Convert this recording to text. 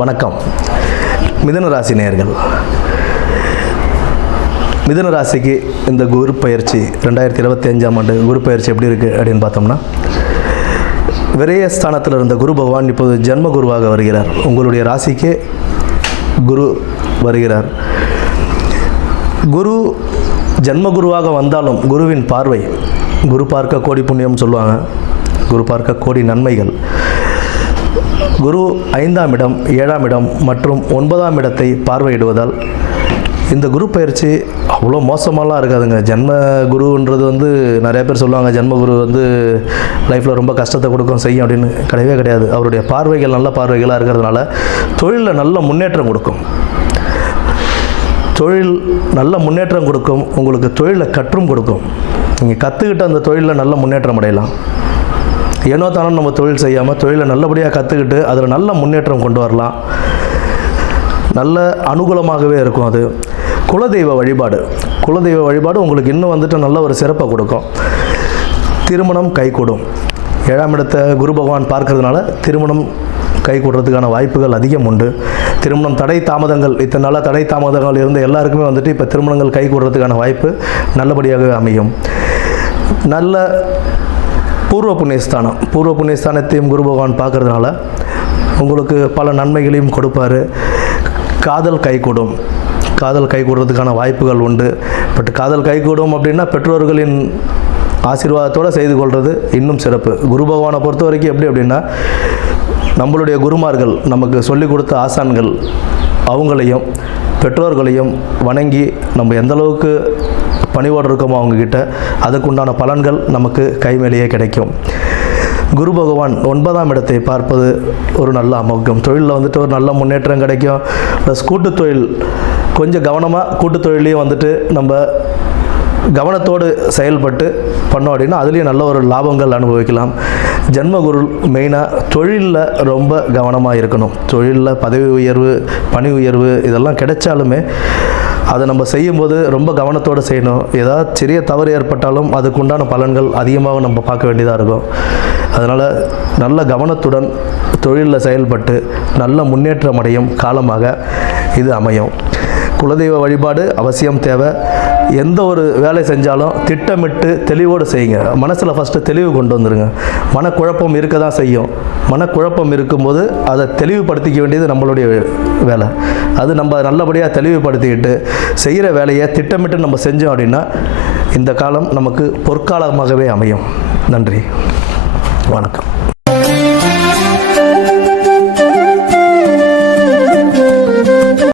வணக்கம். மிதுன ராசி நேயர்கள், மிதுன ராசிக்கு இந்த குரு பயிற்சி 2025ஆம் ஆண்டு குரு பயிற்சி எப்படி இருக்குது அப்படின்னு பார்த்தோம்னா, விரயஸ்தானத்தில் இருந்த குரு பகவான் இப்போது ஜென்ம குருவாக வருகிறார். உங்களுடைய ராசிக்கே குரு வருகிறார். குரு ஜென்ம குருவாக வந்தாலும் குருவின் பார்வை, குரு பார்க்க கோடி புண்ணியம் சொல்லுவாங்க, குரு பார்க்க கோடி நன்மைகள். குரு 5ஆம் இடம், 7ஆம் இடம் மற்றும் 9ஆம் இடத்தை பார்வையிடுவதால் இந்த குரு பயிற்சி அவ்வளோ மோசமாலாம் இருக்காதுங்க. ஜென்ம குருன்றது நிறைய பேர் சொல்லுவாங்க, ஜென்ம குரு லைஃப்பில் ரொம்ப கஷ்டத்தை கொடுக்கும் செய்யும் அப்படின்னு. கிடையவே கிடையாது. அவருடைய பார்வைகள் நல்ல பார்வைகளாக இருக்கிறதுனால தொழிலில் நல்ல முன்னேற்றம் கொடுக்கும். தொழில் நல்ல முன்னேற்றம் கொடுக்கும். உங்களுக்கு தொழிலை கற்றும் கொடுக்கும். நீங்கள் கற்றுக்கிட்ட அந்த தொழிலில் நல்ல முன்னேற்றம் அடையலாம். ஏனோ தானோ நம்ம தொழில் செய்யாமல் தொழிலை நல்லபடியாக கற்றுக்கிட்டு அதில் நல்ல முன்னேற்றம் கொண்டு வரலாம். நல்ல அனுகூலமாகவே இருக்கும். அது குலதெய்வ வழிபாடு. குலதெய்வ வழிபாடு உங்களுக்கு இன்னும் நல்ல ஒரு சிறப்பை கொடுக்கும். திருமணம் கைகூடும். 7ஆம் இடத்தை குரு பகவான் பார்க்கறதுனால திருமணம் கைகூடுறதுக்கான வாய்ப்புகள் அதிகம் உண்டு. திருமணம் தடை தாமதங்கள், இத்தனை நாளாக தடை தாமதங்கள் இருந்த எல்லாருக்குமே இப்போ திருமணங்கள் கைகூடுறதுக்கான வாய்ப்பு நல்லபடியாகவே அமையும். நல்ல பூர்வ புண்ணியஸ்தானத்தையும் குரு பகவான் பார்க்கறதுனால உங்களுக்கு பல நன்மைகளையும் கொடுப்பார். காதல் கைகூடும். காதல் கைகூடுறதுக்கான வாய்ப்புகள் உண்டு. பட் காதல் கைகூடும் அப்படின்னா பெற்றோர்களின் ஆசீர்வாதத்தோடு செய்து கொள்வது இன்னும் சிறப்பு. குரு பகவானை பொறுத்த வரைக்கும் எப்படி அப்படின்னா, நம்மளுடைய குருமார்கள், நமக்கு சொல்லிக் கொடுத்த ஆசான்கள், அவங்களையும் பெற்றோர்களையும் வணங்கி நம்ம எந்த அளவுக்கு பணிவோடு இருக்கோமோ அவங்கக்கிட்ட அதுக்குண்டான பலன்கள் நமக்கு கைமேலேயே கிடைக்கும். குரு பகவான் 9ஆம் இடத்தை பார்ப்பது ஒரு நல்ல அமோகம். தொழிலில் ஒரு நல்ல முன்னேற்றம் கிடைக்கும். ப்ளஸ் கூட்டு தொழில் கொஞ்சம் கவனமாக, கூட்டு தொழிலையும் நம்ம கவனத்தோடு செயல்பட்டு பண்ணோம் அப்படின்னா அதுலேயும் நல்ல ஒரு லாபங்கள் அனுபவிக்கலாம். ஜென்மகுரு மெயினாக தொழிலில் ரொம்ப கவனமாக இருக்கணும். தொழிலில் பதவி உயர்வு, பணி உயர்வு இதெல்லாம் கிடைச்சாலுமே அதை நம்ம செய்யும்போது ரொம்ப கவனத்தோடு செய்யணும். ஏதாவது சிறிய தவறு ஏற்பட்டாலும் அதுக்குண்டான பலன்கள் அதிகமாக நம்ம பார்க்க வேண்டியதாக இருக்கும். அதனால் நல்ல கவனத்துடன் தொழிலில் செயல்பட்டு நல்ல முன்னேற்றம் அடையும் காலமாக இது அமையும். குலதெய்வ வழிபாடு அவசியம் தேவை. எந்த ஒரு வேலை செஞ்சாலும் திட்டமிட்டு தெளிவோடு செய்யுங்க. மனசில் ஃபஸ்ட்டு தெளிவு கொண்டு வந்துடுங்க. மனக்குழப்பம் இருக்க தான் செய்யும். மனக்குழப்பம் இருக்கும்போது அதை தெளிவுபடுத்திக்க வேண்டியது நம்மளுடைய வேலை. அது நம்ம நல்லபடியாக தெளிவுபடுத்திக்கிட்டு செய்கிற வேலையை திட்டமிட்டு நம்ம செஞ்சோம் அப்படின்னா இந்த காலம் நமக்கு பொற்காலமாகவே அமையும். நன்றி, வணக்கம்.